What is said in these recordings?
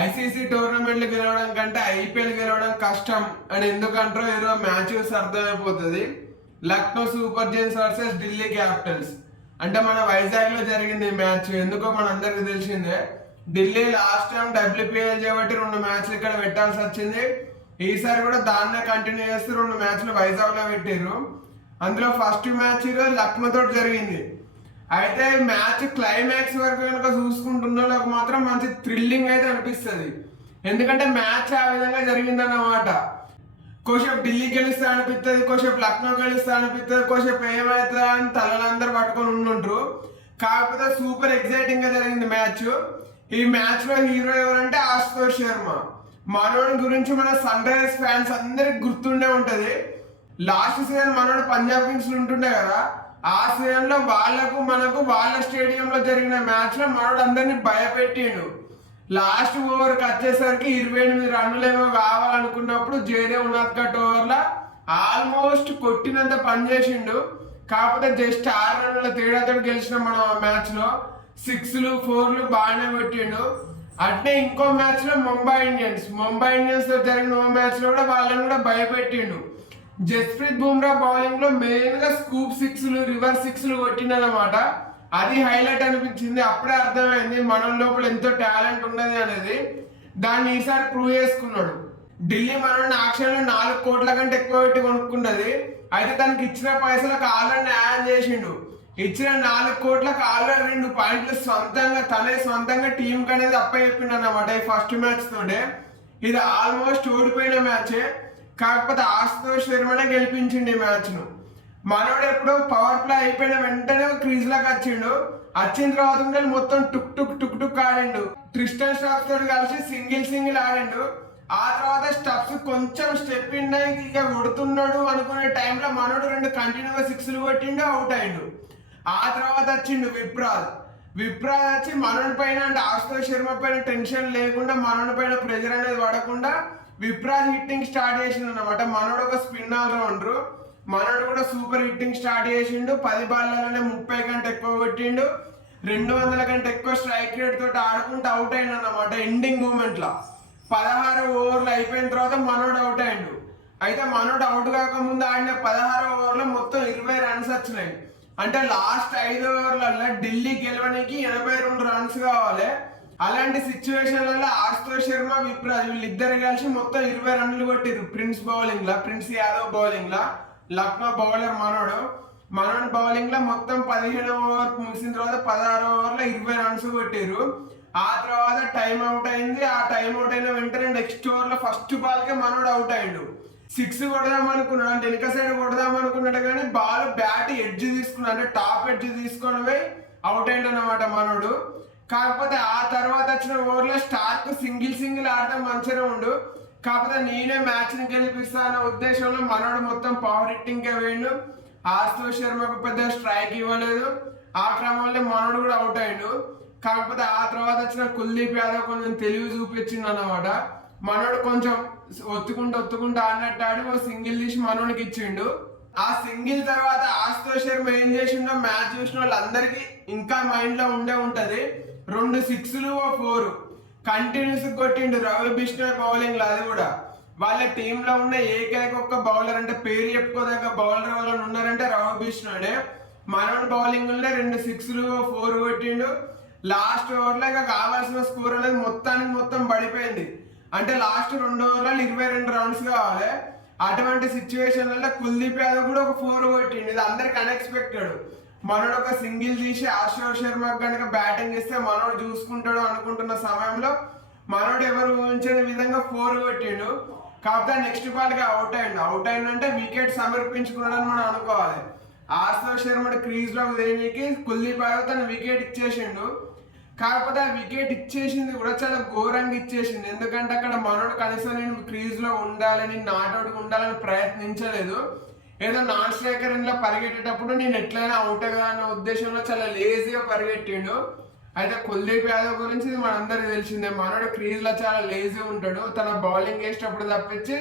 ICC టోర్నమెంట్లు గెలవడం కంటే ఐపీఎల్ గెలవడం కష్టం అని ఎందుకంటారో ఈరోజు మ్యాచ్ చూసి అర్థమైపోతుంది. Lucknow super giants versus Delhi capitals. అంటే మన వైజాగ్లో జరిగింది ఈ మ్యాచ్. ఎందుకో మన అందరికి తెలిసిందే. ఢిల్లీ లాస్ట్ టైం డబ్ల్యూపీఎల్ చేయబట్టి రెండు మ్యాచ్లు ఇక్కడ పెట్టాల్సి వచ్చింది. ఈసారి కూడా దాన్నే కంటిన్యూ చేస్తూ రెండు మ్యాచ్లు వైజాగ్లో పెట్టారు అందులో ఫస్ట్ మ్యాచ్ లక్నో జరిగింది. అయితే మ్యాచ్ క్లైమాక్స్ వరకు కనుక చూసుకుంటున్న వాళ్ళకి మాత్రం మంచి థ్రిల్లింగ్ అయితే అనిపిస్తుంది. ఎందుకంటే మ్యాచ్ ఆ విధంగా జరిగిందన్నమాట. కోసేపు ఢిల్లీ గెలుస్తా అనిపిస్తుంది కోసేపు లక్నో గెలుస్తా అనిపిస్తుంది కోసేపు ఏమవుతుందా అని తలలందరూ పట్టుకొని ఉండుంటారు కాకపోతే సూపర్ ఎగ్జైటింగ్గా జరిగింది మ్యాచ్. ఈ మ్యాచ్లో హీరో ఎవరంటే ఆశుతోష్ శర్మ. మనోడి గురించి మన సన్ రైజర్స్ ఫ్యాన్స్ అందరికి గుర్తుండే ఉంటది. లాస్ట్ సీజన్ మనోడు పంజాబ్ కింగ్స్ ఉంటుండే కదా. ఆ సమయంలో వాళ్ళకు మనకు వాళ్ళ స్టేడియంలో జరిగిన మ్యాచ్లో మనోడు అందరిని భయపెట్టిండు. లాస్ట్ ఓవర్కి వచ్చేసరికి ఇరవై ఎనిమిది రన్నులు ఏమో కావాలనుకున్నప్పుడు జయదేవ్ ఉనాథ్కట్ ఓవర్లో ఆల్మోస్ట్ కొట్టినంత పని చేసిండు. కాకపోతే జస్ట్ ఆరు రన్నుల తేడాతో గెలిచిన మనం ఆ మ్యాచ్లో సిక్స్లు ఫోర్లు బాగానే కొట్టిండు. అట్నే ఇంకో మ్యాచ్లో ముంబై ఇండియన్స్. ముంబై ఇండియన్స్తో జరిగిన ఓ మ్యాచ్లో కూడా వాళ్ళని కూడా భయపెట్టిండు. జస్ప్రీత్ బుమ్రా బౌలింగ్లో మెయిన్గా స్కూప్ సిక్స్లు రివర్స్ సిక్స్లు కొట్టిండనమాట అది హైలైట్ అనిపించింది. అప్పుడే అర్థమైంది మన లోపల ఎంతో టాలెంట్ ఉన్నది అనేది. దాన్ని ఈసారి ప్రూవ్ చేసుకున్నాడు. ఢిల్లీ మనల్ని ఆక్షన్లో నాలుగు కోట్ల కంటే ఎక్కువ పెట్టి కొనుక్కున్నది. అయితే తనకి ఇచ్చిన పైసలకు ఆల్రెడీ యాడ్ చేసిండు. ఇచ్చిన నాలుగు కోట్లకు ఆల్రెడీ రెండు పాయింట్లు సొంతంగా తనే సొంతంగా టీంకి అనేది అప్ప చెప్పిండు అనమాట ఈ ఫస్ట్ మ్యాచ్ తోటే. ఇది ఆల్మోస్ట్ ఓడిపోయిన మ్యాచే కాకపోతే ఆశుతోష్ శర్మనే గెలిపించిండు ఈ మ్యాచ్ను. మనోడు ఎప్పుడు పవర్ ప్లే అయిపోయిన వెంటనే క్రీజ్ లాగా వచ్చిండు. వచ్చిన తర్వాత ఉండే మొత్తం టుక్ టుక్ టుక్ టుక్ ఆడిండు. ట్రిస్టన్ స్టాప్స్ తోడు కలిసి సింగిల్ సింగిల్ ఆడిండు. ఆ తర్వాత స్టెప్స్ కొంచెం స్టెప్ ఇండానికి ఇక కొడుతున్నాడు అనుకునే టైంలో మనోడు రెండు కంటిన్యూగా సిక్స్లు కొట్టిండు అవుట్ అయిండు ఆ తర్వాత వచ్చిండు విప్రాజ్ విప్రాజ్ వచ్చి మనోడి పైన అంటే ఆశుతోష్ శర్మ పైన టెన్షన్ లేకుండా మనోడి పైన ప్రెజర్ అనేది పడకుండా విప్రాజ్ హిట్టింగ్ స్టార్ట్ చేసిండు అనమాట మనోడు ఒక స్పిన్ ఆల్రౌండర్. మనోడు కూడా సూపర్ హిట్టింగ్ స్టార్ట్ చేసిండు. పది బాళ్ళలోనే ముప్పై కంటే ఎక్కువ కొట్టిండు. రెండు వందల కంటే ఎక్కువ స్ట్రైక్ రేట్ తోటి ఆడుకుంటూ అవుట్ అయిండు అనమాట ఎండింగ్ మూమెంట్ లా పదహారు ఓవర్లు అయిపోయిన తర్వాత మనోడు అవుట్ అయిండు. అయితే మనోడు అవుట్ కాకముందు ఆడిన పదహారు ఓవర్లో మొత్తం ఇరవై రన్స్ వచ్చినాయి. అంటే లాస్ట్ ఐదు ఓవర్లలో ఢిల్లీ గెలవడానికి ఎనభై రెండు రన్స్ కావాలి. అలాంటి సిచ్యువేషన్లలో ఆశుతో శర్మ విప్రాజ్ వీళ్ళిద్దరు కలిసి మొత్తం ఇరవై రన్లు కొట్టిరు ప్రిన్స్ బౌలింగ్ లా ప్రిన్స్ యాదవ్ బౌలింగ్ లా లక్నో బౌలర్ మనోడు. మనోడు బౌలింగ్లో మొత్తం పదిహేను ఓవర్ ముగిసిన తర్వాత పదహారు ఓవర్లో ఇరవై రన్స్ కొట్టారు ఆ తర్వాత టైం అవుట్ అయింది. ఆ టైం అవుట్ అయిన వెంటనే నెక్స్ట్ ఓవర్లో ఫస్ట్ బాల్ కే మనోడు అవుట్ అయ్యాడు. సిక్స్ కొడదాం అనుకున్నాడు. అంటే వెనక సైడ్ కొడదాం అనుకున్నాడు కానీ బాల్ బ్యాట్ ఎడ్జ్ తీసుకున్నాడు అంటే టాప్ ఎడ్జ్ తీసుకొని పోయి అవుట్ అయ్యాడు అనమాట మనోడు. కాకపోతే ఆ తర్వాత వచ్చిన ఓవర్లో స్టార్క్ సింగిల్ సింగిల్ ఆడటం మంచిగా ఉండు. కాకపోతే నేనే మ్యాచ్ని గెలిపిస్తా అన్న ఉద్దేశంలో మనోడు మొత్తం పవర్ హిట్టింగ్ కే వేయండు. ఆశుతోష్ శర్మకు పెద్ద స్ట్రైక్ ఇవ్వలేదు. ఆ క్రమంలో మనోడు కూడా అవుట్ అయ్యాడు కాకపోతే ఆ తర్వాత వచ్చిన కుల్దీప్ యాదవ్ కొంచెం తెలివి చూపించింది అన్నమాట. మనోడు కొంచెం ఒత్తుకుంటూ ఒత్తుకుంటూ ఆడినట్టు ఆడి ఓ సింగిల్ తీసి మనోడికి ఇచ్చిండు. ఆ సింగిల్ తర్వాత ఆశుతోష్ శర్మ ఏం చేసిండో మ్యాచ్ చూసిన వాళ్ళందరికీ ఇంకా మైండ్లో ఉండే ఉంటది. రెండు సిక్స్లు ఓ ఫోర్ కంటిన్యూస్ కొట్టిండు రవి బిష్ణోయ్ బౌలింగ్లో అది కూడా. వాళ్ళ టీమ్లో ఉన్న ఏకైక ఒక్క బౌలర్ అంటే పేరు చెప్పుకోదాక బౌలర్ వాళ్ళని ఉన్నారంటే రవి బిష్ణోడే మనోడు బౌలింగ్ రెండు సిక్స్లు ఫోర్ కొట్టిండు. లాస్ట్ ఓవర్లో ఇక కావాల్సిన స్కోర్ అనేది మొత్తానికి మొత్తం పడిపోయింది. అంటే లాస్ట్ రెండు ఓవర్లలో ఇరవై రెండు రన్స్ కావాలి. అటువంటి సిచ్యువేషన్లలో కుల్దీప్ యాదవ్ కూడా ఒక ఫోర్ కొట్టిండు. ఇది అందరికి అన్ఎక్స్పెక్టెడ్ మనోడు ఒక సింగిల్ తీసి ఆశోక్ శర్మ కనుక బ్యాటింగ్ ఇస్తే మనోడు చూసుకుంటాడు అనుకుంటున్న సమయంలో మనోడు ఎవరు ఊహించని విధంగా ఫోర్ కొట్టిండు. కాకపోతే నెక్స్ట్ బాల్ అవుట్ అయ్యిండు అవుట్ అయిందంటే వికెట్ సమర్పించుకున్నాడని మనం అనుకోవాలి. ఆశోక్ శర్మ క్రీజ్లో దేనికి కుల్దీప్ యాదవ్ తన వికెట్ ఇచ్చేసిండు. కాకపోతే ఆ వికెట్ ఇచ్చేసింది కూడా చాలా ఘోరంగా ఇచ్చేసింది ఎందుకంటే అక్కడ మనోడు కనీసం నేను క్రీజ్లో ఉండాలని నాటౌట్ ఉండాలని ప్రయత్నించలేదు. ఏదో నాన్ స్ట్రైకర్ ఇంట్లో పరిగెట్టేటప్పుడు నేను ఎట్లయినా అవుట్ కదా అన్న ఉద్దేశంలో చాలా లేజీగా పరిగెట్టిండు. అయితే కుల్దీప్ యాదవ్ గురించి ఇది మనందరికి తెలిసిందే. మనోడు క్రీజ్లో చాలా లేజీ ఉంటాడు. తన బౌలింగ్ వేసేటప్పుడు తప్పించి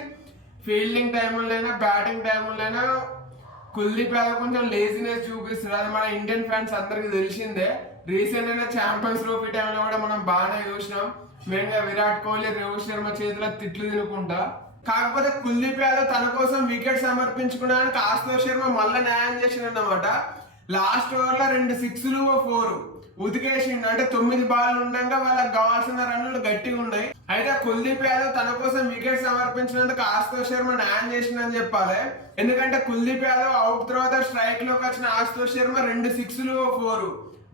ఫీల్డింగ్ టైంలోనైనా బ్యాటింగ్ టైంలోనైనా కుల్దీప్ యాదవ్ కొంచెం లేజీనెస్ చూపిస్తుంది అది మన ఇండియన్ ఫ్యాన్స్ అందరికి తెలిసిందే. రీసెంట్ అయినా ఛాంపియన్స్ ట్రోఫీ టైంలో కూడా మనం బాగానే చూసినాం. మెయిన్గా విరాట్ కోహ్లీ రోహిత్ శర్మ చేతిలో తిట్లు తినుకుంటా. కాకపోతే కుల్దీప్ యాదవ్ తన కోసం వికెట్ సమర్పించుకున్నానికి ఆస్తో శర్మ మళ్ళీ న్యాయం చేసిండన్నమాట. లాస్ట్ ఓవర్లో రెండు సిక్స్లు ఫోర్ ఉతికేసిండు. అంటే తొమ్మిది బాల్ ఉండగా వాళ్ళకి కావాల్సిన రన్నులు గట్టిగా ఉన్నాయి. అయితే కుల్దీప్ యాదవ్ తన కోసం వికెట్ సమర్పించినందుకు ఆస్తో శర్మ న్యాయం చేసిందని చెప్పాలి. ఎందుకంటే కుల్దీప్ యాదవ్ అవుట్ తర్వాత స్ట్రైక్లోకి వచ్చిన ఆస్తో శర్మ రెండు సిక్స్లు ఫోర్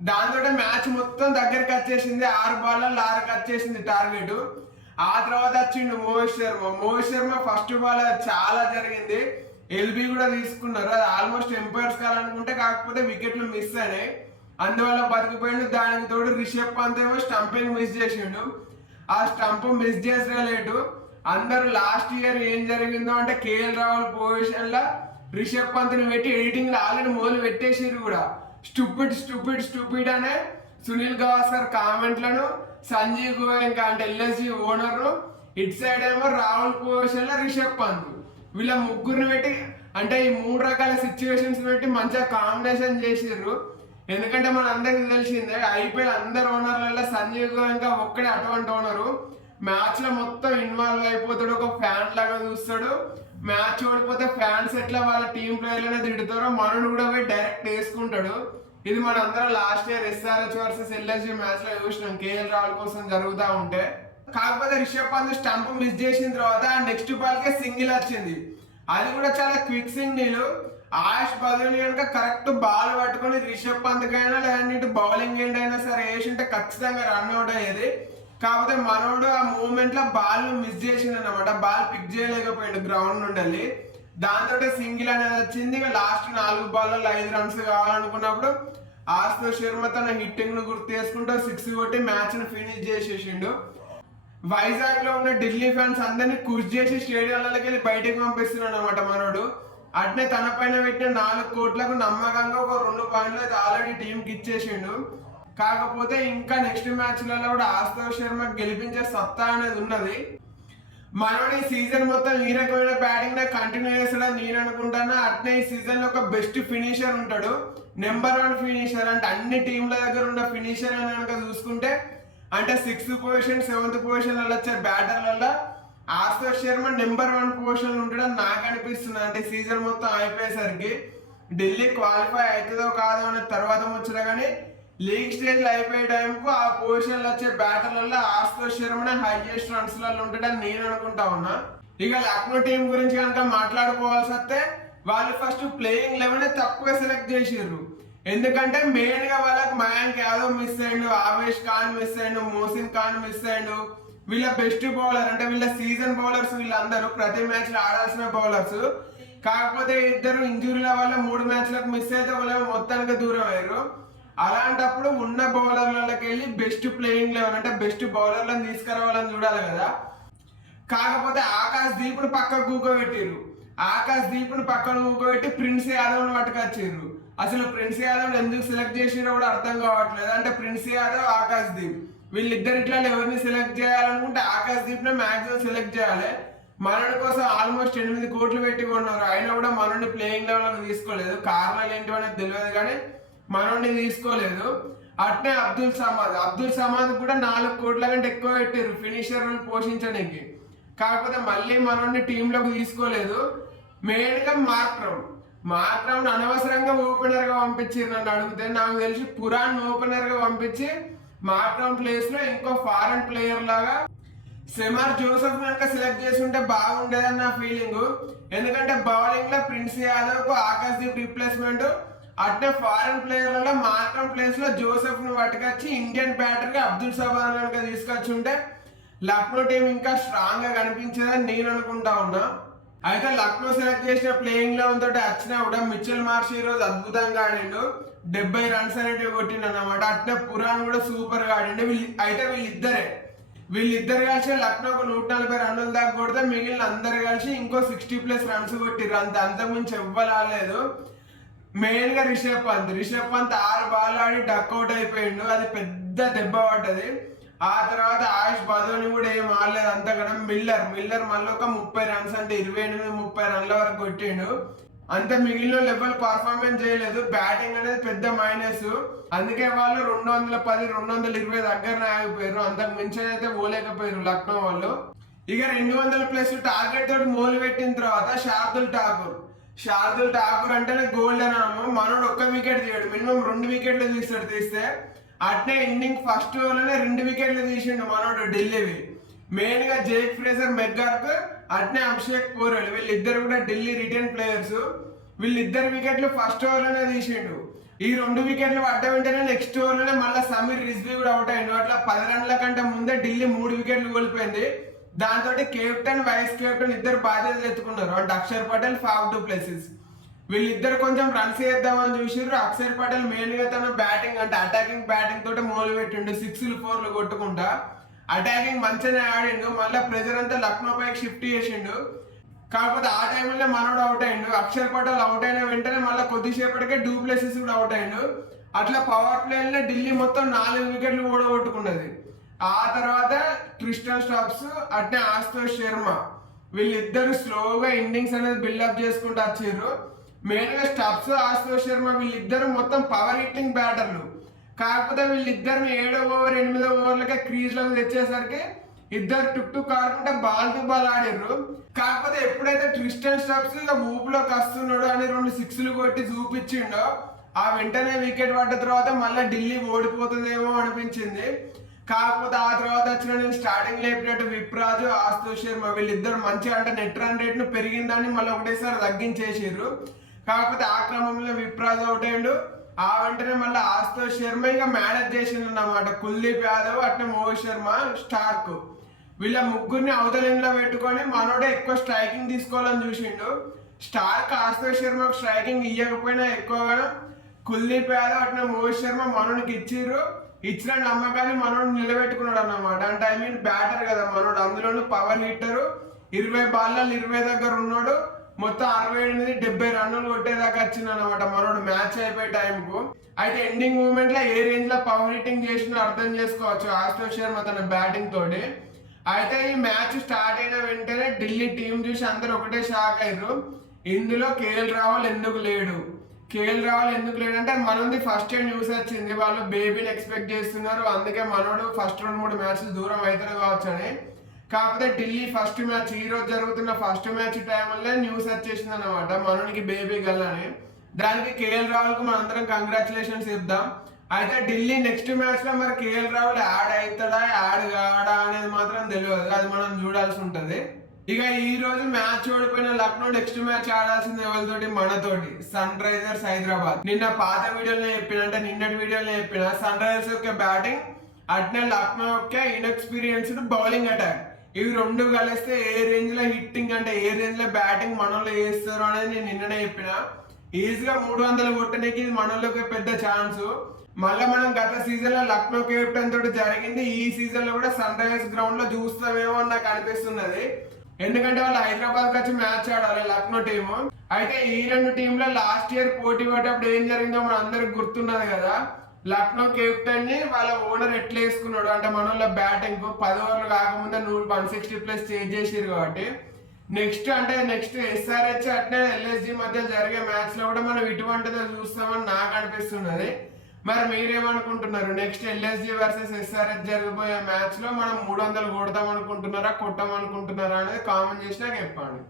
దాంతో మ్యాచ్ మొత్తం దగ్గరికి వచ్చేసింది. ఆరు బాల్ ఆరుకి కచ్చేసింది టార్గెట్ ఆ తర్వాత వచ్చిండు మోహిత్ శర్మ. మోహిత్ శర్మ ఫస్ట్ బాల్ చాలా జరిగింది. ఎల్బి కూడా తీసుకున్నారు. అది ఆల్మోస్ట్ ఎంపైర్స్ కావాలనుకుంటే కాకపోతే వికెట్లు మిస్ అయినాయి. అందువల్ల బతికిపోయిండు. దానికి తోడు రిషబ్ పంత్ ఏమో స్టంపింగ్ మిస్ చేసిండు. ఆ స్టంప్ మిస్ చేసిన లేటు అందరూ లాస్ట్ ఇయర్ ఏం జరిగిందో అంటే కేఎల్ రాహుల్ పొజిషన్లో రిషబ్ పంత్ని పెట్టి ఎడిటింగ్లో ఆల్రెడీ మొదలు పెట్టేసిరు కూడా. స్టూపిడ్ స్టూపిడ్ స్టూపిడ్ అనే సునీల్ గవాస్కర్ కామెంట్లను సంజీవ్ గోయంక అంటే ఎల్ఎస్సి ఓనర్. ఇట్ సైడ్ ఏమో రాహుల్ పోషన్ రిషబ్ పంత్. వీళ్ళ ముగ్గురిని పెట్టి అంటే ఈ మూడు రకాల సిచ్యువేషన్స్ పెట్టి మంచిగా కాంబినేషన్ చేసిర్రు. ఎందుకంటే మన అందరికి తెలిసిందే ఐపీఎల్ అందరు ఓనర్లలో సంజీవ్ గోయంక ఒక్కడే అటువంటి ఓనరు. మ్యాచ్లో మొత్తం ఇన్వాల్వ్ అయిపోతాడు ఒక ఫ్యాన్ లాగా చూస్తాడు. మ్యాచ్ ఓడిపోతే ఫ్యాన్స్ ఎట్లా వాళ్ళ టీం ప్లేయర్లనే తిడతారో మనను కూడా పోయి డైరెక్ట్ వేసుకుంటాడు. ఇది మన అందరం last year SRH versus LSG మ్యాచ్లో చూసినాం. కేఎల్ రాహుల్ కోసం జరుగుతూ ఉంటే. కాకపోతే రిషబ్ పంత్ స్టంప్ మిస్ చేసిన తర్వాత నెక్స్ట్ బాల్ కే సింగిల్ వచ్చింది. అది కూడా చాలా క్విక్ సింగిల్ ఆయుష్ బదులు కనుక కరెక్ట్ బాల్ పట్టుకొని రిషబ్ పంత్ కైనా లేదంటే ఇటు బౌలింగ్ ఎండ్ అయినా సరే వేసి ఉంటే ఖచ్చితంగా రన్ అవుట్ అయ్యేది. కాకపోతే మనోడు ఆ మూమెంట్లో బాల్ మిస్ చేసిండు అనమాట బాల్ పిక్ చేయలేకపోయాడు గ్రౌండ్ నుండి దాంతో సింగిల్ అనేది వచ్చింది. లాస్ట్ నాలుగు బాల్లో ఐదు రన్స్ కావాలనుకున్నప్పుడు ఆస్తో శర్మ తన హిట్టింగ్ను గుర్తు చేసుకుంటూ సిక్స్ కొట్టి మ్యాచ్ను ఫినిష్ చేసేసిండు. వైజాగ్లో ఉన్న ఢిల్లీ ఫ్యాన్స్ అందరినీ కృషి చేసి స్టేడియంలోకి వెళ్ళి బయటకు పంపిస్తున్నాడు అనమాట మనోడు. అట్నే తన పైన పెట్టిన నాలుగు కోట్లకు నమ్మకంగా ఒక రెండు పాయింట్లు అయితే ఆల్రెడీ టీంకి ఇచ్చేసిండు. కాకపోతే ఇంకా నెక్స్ట్ మ్యాచ్లలో కూడా ఆస్తవ్ శర్మ గెలిపించే సత్తా అనేది ఉన్నది. మనోడి సీజన్ మొత్తం ఈ రకమైన బ్యాటింగ్ కంటిన్యూ చేస్తాడని నేను అనుకుంటాను. అట్నే ఈ సీజన్లో ఒక బెస్ట్ ఫినిషర్ ఉంటాడు. నెంబర్ వన్ ఫినిషర్ అంటే అన్ని టీంల దగ్గర ఉన్న ఫినిషర్ అని కనుక చూసుకుంటే అంటే సిక్స్త్ పొజిషన్ సెవెంత్ పొజిషన్ వచ్చే బ్యాటర్లలో ఆస్టర్ శర్మ నెంబర్ వన్ పొజిషన్ ఉంటాడని నాకు అనిపిస్తుంది. అంటే సీజన్ మొత్తం అయిపోయేసరికి ఢిల్లీ క్వాలిఫై అవుతుందో కాదో అనే తర్వాత వచ్చినా కానీ లీగ్ స్టేజ్ అయిపోయే టైంకు ఆ పొజిషన్లో వచ్చే బ్యాటర్లలో ఆస్తో శర్మనే హైయెస్ట్ రన్స్లలో ఉంటాడని నేను అనుకుంటా ఉన్నా. ఇక లక్నో టీం గురించి కనుక మాట్లాడుకోవాల్సి వస్తే వాళ్ళు ఫస్ట్ ప్లేయింగ్ లెవెన్ తక్కువ సెలెక్ట్ చేసిర్రు. ఎందుకంటే మెయిన్గా వాళ్ళకి మయాంక్ యాదవ్ మిస్ అయ్యిండు ఆవేష్ ఖాన్ మిస్ అయ్యిండు మోసిన్ ఖాన్ మిస్ అయ్యిండు. వీళ్ళ బెస్ట్ బౌలర్ అంటే వీళ్ళ సీజన్ బౌలర్స్ వీళ్ళందరూ ప్రతి మ్యాచ్ ఆడాల్సిన బౌలర్స్ కాకపోతే ఇద్దరు ఇంజురీల వల్ల మూడు మ్యాచ్లకు మిస్ అయితే వాళ్ళు మొత్తానికి దూరం అయ్యారు. అలాంటప్పుడు ఉన్న బౌలర్లకి వెళ్ళి బెస్ట్ ప్లేయింగ్ లెవెన్ అంటే బెస్ట్ బౌలర్లను తీసుకురావాలని చూడాలి కదా. కాకపోతే ఆకాశ్ దీపుని పక్కకు కూకోబెట్టిర్రు. ఆకాశ్ దీపుని పక్కన కూకోబెట్టి ప్రిన్స్ యాదవ్ని పట్టుకొచ్చిర్రు అసలు ప్రిన్స్ యాదవ్ ఎందుకు సెలెక్ట్ చేసిరో కూడా అర్థం కావట్లేదు. అంటే ప్రిన్స్ యాదవ్ ఆకాశ్ దీప్. వీళ్ళిద్దరిట్లో ఎవరిని సెలెక్ట్ చేయాలనుకుంటే ఆకాశ్ దీప్నే మ్యాక్సిమం సెలెక్ట్ చేయాలి. మరణ కోసం ఆల్మోస్ట్ ఎనిమిది కోట్లు పెట్టి కొన్నారు. అయినా కూడా మరణి ప్లేయింగ్ లెవెల్ తీసుకోలేదు. కారణాలు ఏంటో అనేది తెలియదు కానీ మనోడిని తీసుకోలేదు. అట్నే అబ్దుల్ సమాద్. అబ్దుల్ సమాద్ కూడా నాలుగు కోట్ల కంటే ఎక్కువ పెట్టారు ఫినిషర్ పోషించడానికి. కాకపోతే మళ్ళీ మనోడిని టీంలోకి తీసుకోలేదు. మెయిన్గా మాత్రం. మాత్రం అనవసరంగా ఓపెనర్గా పంపించారు నన్ను అడిగితే. నాకు తెలిసి పురాణ్ ఓపెనర్గా పంపించి మాత్రం ప్లేస్లో ఇంకో ఫారెన్ ప్లేయర్ లాగా సెమార్ జోసెఫ్ కనుక సెలెక్ట్ చేసి ఉంటే బాగుండేదని నా ఫీలింగ్. ఎందుకంటే బౌలింగ్లో ప్రిన్స్ యాదవ్ ఆకాశ్దీప్ రిప్లేస్మెంట్ అట్నే ఫారెన్ ప్లేయర్లలో మాత్రం ప్లేస్లో జోసెఫ్ను పట్టుకొచ్చి ఇండియన్ బ్యాటర్గా అబ్దుల్ సబాన్ కనుక తీసుకొచ్చి ఉంటే లక్నో టీం ఇంకా స్ట్రాంగ్గా కనిపించేదని నేను అనుకుంటా ఉన్నా. అయితే లక్నో సెలెక్ట్ చేసిన ప్లేయింగ్లో తోటి వచ్చినా కూడా మిచ్చల్ మార్ష్ ఈ రోజు అద్భుతంగా ఆడిండు. డెబ్బై రన్స్ అనేటివి కొట్టిండు అనమాట అట్నే పురాణ్ కూడా సూపర్గా ఆడిండు. వీళ్ళు అయితే వీళ్ళిద్దరే. వీళ్ళిద్దరు కలిసి లక్నోకు నూట నలభై రన్నుల దాకా కొడితే మిగిలిన అందరు కలిసి ఇంకో సిక్స్టీ ప్లస్ రన్స్ కొట్టిర్రు. అంత అంతకుమించి ఎవ్వరాలేదు మెయిన్గా రిషబ్ పంత్. రిషబ్ పంత్ ఆరు బాల్ ఆడి డక్అవుట్ అయిపోయిండు. అది పెద్ద దెబ్బ పడ్డది. ఆ తర్వాత ఆయుష్ బదోని కూడా ఏం ఆడలేదు అంతకన్నా మిల్లర్ మిల్లర్ మళ్ళీ ఒక ముప్పై రన్స్ అంటే ఇరవై ఎనిమిది ముప్పై రన్ల వరకు కొట్టిండు. అంత మిగిలిన లెవెల్ పర్ఫార్మెన్స్ చేయలేదు. బ్యాటింగ్ అనేది పెద్ద మైనస్. అందుకే వాళ్ళు రెండు వందల పది రెండు వందల ఇరవై దగ్గర ఆగిపోయారు. అంతకు మించి అయితే పోలేకపోయారు లక్నో వాళ్ళు. ఇక రెండు వందల ప్లస్ టార్గెట్ తోటి మోలు పెట్టిన తర్వాత శార్దుల్ ఠాకూర్. శార్దుల్ ఠాకూర్ అంటేనే గోల్డెన్ అన్నాము మనోడు ఒక్క వికెట్ తీయడు. మినిమం రెండు వికెట్లు తీస్తాడు తీస్తే. అట్నే ఇన్నింగ్ ఫస్ట్ ఓవర్లోనే రెండు వికెట్లు తీసిండు మనోడు ఢిల్లీవి. మెయిన్గా జేక్ ఫ్రేజర్ మెగ్గార్క్ అట్నే అభిషేక్ పోరెల్ వీళ్ళిద్దరు కూడా ఢిల్లీ రిటర్న్ ప్లేయర్స్ వీళ్ళిద్దరు వికెట్లు ఫస్ట్ ఓవర్లోనే తీసిండు. ఈ రెండు వికెట్లు పడ్డ వెంటనే నెక్స్ట్ ఓవర్లోనే మళ్ళీ సమీర్ రిజ్వీ కూడా అవుట్ అయిండు. అట్లా పది రన్ల కంటే ముందే ఢిల్లీ మూడు వికెట్లు కోల్పోయింది. దాంతో కెప్టెన్ వైస్ కెప్టెన్ ఇద్దరు బాధ్యతలు ఎత్తుకున్నారు అంటే Axar Patel Faf du Plessis వీళ్ళిద్దరు కొంచెం రన్స్ చేద్దామని చూసిర్రు. అక్షర్ పటేల్ మెయిన్గా తన బ్యాటింగ్ అంటే అటాకింగ్ బ్యాటింగ్ తోటి మొదలు పెట్టిండు. సిక్స్లు ఫోర్లు కొట్టుకుంటా. అటాకింగ్ మంచిగానే ఆడిండు. మళ్ళీ ప్రెజర్ అంతా లక్నో పైకి షిఫ్ట్ చేసిండు. కాకపోతే ఆ టైంలో మనోడు అవుట్ అయిండు. అక్షర్ పటేల్ అవుట్ అయిన వెంటనే మళ్ళీ కొద్దిసేపటికే డూ ప్లేసెస్ కూడా అవుట్ అయిండు. అట్లా పవర్ ప్లేలో ఢిల్లీ మొత్తం నాలుగు వికెట్లు ఓడగొట్టుకున్నది ఆ తర్వాత క్రిస్టల్ స్టాప్స్ అట్నే ఆస్తోష్ శర్మ. వీళ్ళిద్దరు స్లోగా ఇన్నింగ్స్ అనేది బిల్డప్ చేసుకుంటూ వచ్చారు. మెయిన్గా స్టబ్స్ ఆస్తోష్ శర్మ వీళ్ళిద్దరు మొత్తం పవర్ హిట్టింగ్ బ్యాటర్లు. కాకపోతే వీళ్ళిద్దరిని ఏడో ఓవర్ ఎనిమిదో ఓవర్లకే క్రీజ్లోకి తెచ్చేసరికి ఇద్దరు టుక్ టుక్ ఆడుకుంటే బాల్ టు బాల్ ఆడిర్రు. కాకపోతే ఎప్పుడైతే ట్రిస్టన్ స్టాప్స్ ఇక ఊపులోకి వస్తున్నాడో అని రెండు సిక్స్లు కొట్టి చూపించిండో ఆ వెంటనే వికెట్ పడ్డ తర్వాత మళ్ళీ ఢిల్లీ ఓడిపోతుందేమో అనిపించింది. కాకపోతే ఆ తర్వాత వచ్చిన నేను స్టార్టింగ్ లేపినట్టు విప్రాజు ఆస్తోష్ శర్మ వీళ్ళిద్దరు మంచిగా అంటే నెట్ రన్ రేట్ను పెరిగిందని మళ్ళీ ఒకటేసారి తగ్గించేసారు కాకపోతే ఆ క్రమంలో విప్రాజ్ అవుట్ ఆ వెంటనే మళ్ళీ ఆస్తోష్ శర్మ ఇక మేనేజ్ చేసిండు అన్నమాట కుల్దీప్ యాదవ్ అట్నే మోహిత్ శర్మ స్టార్క్ వీళ్ళ ముగ్గురిని అవతలంలో పెట్టుకొని మనోడే ఎక్కువ స్ట్రైకింగ్ తీసుకోవాలని చూసిండు. స్టార్క్ ఆస్తోష్ శర్మ స్ట్రైకింగ్ ఇవ్వకపోయినా ఎక్కువగా కుల్దీప్ యాదవ్ అట్నే మోహిత్ శర్మ మనోనికి ఇచ్చిర్రు. ఇచ్చిన నమ్మకాన్ని మనోడు నిలబెట్టుకున్నాడు అన్నమాట. అంటే ఐ మీన్ బ్యాటర్ కదా మనోడు. అందులోనూ పవర్ హిట్టరు ఇరవై బాల్లో ఇరవై దగ్గర ఉన్నాడు. మొత్తం అరవై ఎనిమిది డెబ్బై రన్నులు కొట్టేదాకా వచ్చింది అనమాట మనోడు మ్యాచ్ అయిపోయే టైంకు అయితే ఎండింగ్ మూమెంట్లో ఏ రేంజ్లో పవర్ హిట్టింగ్ చేసినా అర్థం చేసుకోవచ్చు ఆస్ట్రో శర్మ తన బ్యాటింగ్ తోటి. అయితే ఈ మ్యాచ్ స్టార్ట్ అయిన వెంటనే ఢిల్లీ టీం చూసి అందరు ఒకటే షాక్ అయ్యారు ఇందులో కేఎల్ రాహుల్ ఎందుకు లేడు? కేఎల్ రావాలి ఎందుకు లేడంటే మనది ఫస్ట్ టైం న్యూస్ వచ్చింది వాళ్ళు బేబీని ఎక్స్పెక్ట్ చేస్తున్నారు. అందుకే మనోడు ఫస్ట్ రెండు మూడు మ్యాచ్లు దూరం అవుతారు కావచ్చు అని. కాకపోతే ఢిల్లీ ఫస్ట్ మ్యాచ్ ఈ రోజు జరుగుతున్న ఫస్ట్ మ్యాచ్ టైంలో న్యూస్ వచ్చేసింది అనమాట మనోనికి బేబీ గల్లని దానికి కేఎల్ రావుల్కి మనందరం కంగ్రాచులేషన్స్ ఇద్దాం అయితే ఢిల్లీ నెక్స్ట్ మ్యాచ్లో మరి కేఎల్ రావులు యాడ్ అవుతాడా? యాడ్ కాడా అనేది మాత్రం తెలియదు. అది మనం చూడాల్సి ఉంటుంది. ఇక ఈ రోజు మ్యాచ్ ఓడిపోయిన లక్నో నెక్స్ట్ మ్యాచ్ ఆడాల్సింది ఎవరితోటి? మనతోటి. Sunrisers Hyderabad. నిన్న పాత వీడియోలో చెప్పిన అంటే నిన్నటి వీడియోలో చెప్పిన సన్ రైజర్స్ యొక్క బ్యాటింగ్ అట్నే లక్నో యొక్క ఇన్ఎక్స్పీరియన్స్డ్ బౌలింగ్ అటాక్ ఇవి రెండు కలిస్తే ఏ రేంజ్లో హిట్టింగ్ అంటే ఏ రేంజ్లో బ్యాటింగ్ మనలో వేస్తారు అనేది నేను నిన్ననే చెప్పిన. ఈజీగా మూడు వందలు కొట్టడానికి ఇది మనలోకి పెద్ద ఛాన్స్ మళ్ళీ మనం గత సీజన్లో లక్నో కెప్టెన్ తోటి జరిగింది ఈ సీజన్లో కూడా సన్ రైజర్స్ గ్రౌండ్లో చూస్తామేమో అని నాకు అనిపిస్తున్నది. ఎందుకంటే వాళ్ళు హైదరాబాద్ వచ్చి మ్యాచ్ ఆడాలి లక్నో టీము. అయితే ఈ రెండు టీంలో లాస్ట్ ఇయర్ పోటీ పడేటప్పుడు ఏం జరిగిందో మన అందరికి గుర్తున్నది కదా. లక్నో కెప్టెన్ని వాళ్ళ ఓనర్ ఎట్లా వేసుకున్నాడు? అంటే మన వాళ్ళ బ్యాటింగ్ పది ఓవర్లు కాకముందే నూరు వన్ సిక్స్టీ ప్లస్ చేంజ్ చేసిరు కాబట్టి. నెక్స్ట్ అంటే నెక్స్ట్ ఎస్ఆర్హెచ్ అట్లే ఎల్ఎస్జి మధ్య జరిగే మ్యాచ్లో కూడా మనం ఇటువంటిదే చూస్తామని నాకు అనిపిస్తున్నది. మరి మీరేమనుకుంటున్నారు? నెక్స్ట్ ఎల్ఎస్జి వర్సెస్ ఎస్ఆర్ఎస్ జరగబోయే మ్యాచ్లో మనం మూడు వందలు కొడదాం అనుకుంటున్నారా కొట్టాం అనుకుంటున్నారా అనేది కామెంట్ చేసినా చెప్పండి.